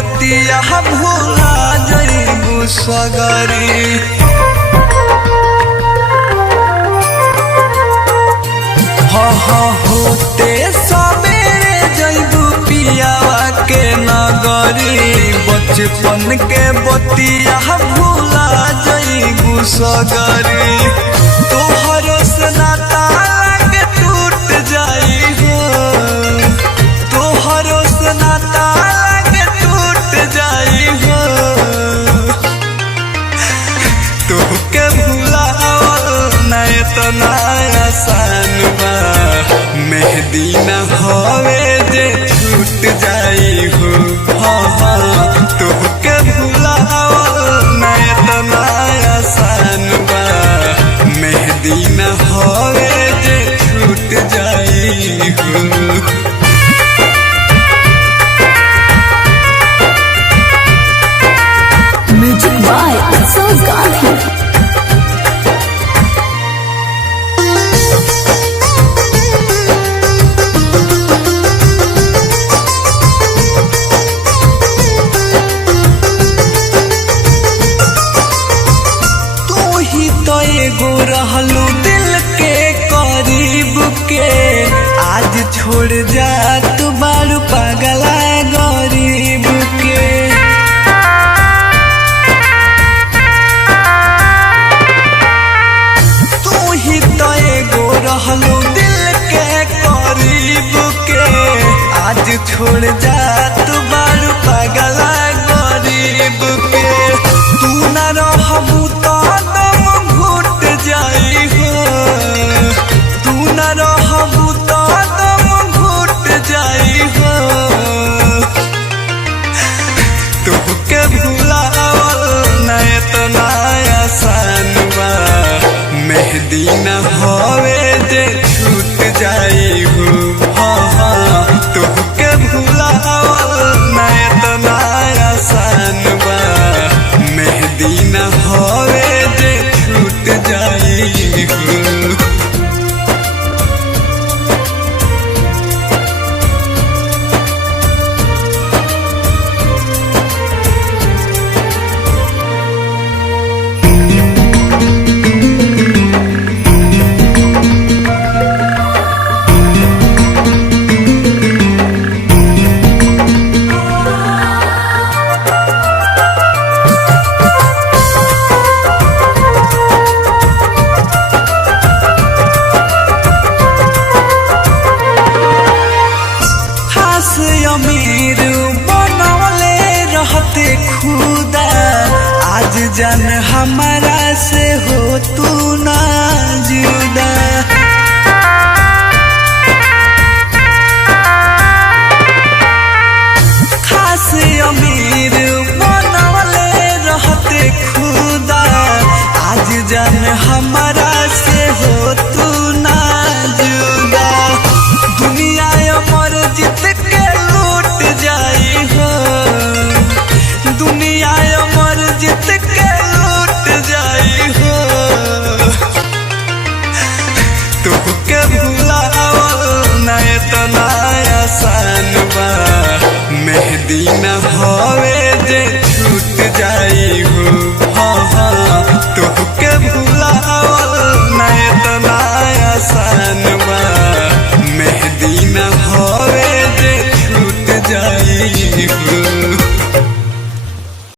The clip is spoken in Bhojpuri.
बतिया भूला जइबू सगरी। होते सबेरे जइबू पियावा के नगरी, बचपन के बतिया भूला जइबू सगरी। तोहरो से नाता लागे टूट जाई हो, तोहरो से नाता लागे टूट जाई हो। तोहके भुलावल ना इतना आसान बा, मेहंदी न होवे जे छूट जाई हो। तोहके भुलावल ना इतना आसान बा, मेहंदी न होवे जे छूट जाई हो। म्यूजिक बाय अफसोस गांधी। एगो रहलू दिल के करीब के, आज छोड़ जा तू बारू पागला गरीब के। तू ही तो एगो रहलू दिल के करीब के, आज छोड़ जा तू बारू पागला गरीब के। तू न रहबू तो जाई हो, तू न रहबू तो दम घुट जाई हो। तोहके भुलावल ना इतना आसान बा, मेहंदी न होवे जे छूट जाई हो। तोहके भुलावल ना इतना आसान बा, मेहंदी न होवे जे छूट जाई हो। अमीर बनवले रहते खुदा, आज जान हमारा से हो तू ना जुदा। खास अमीर बनवले रहते खुदा, आज जान हमारा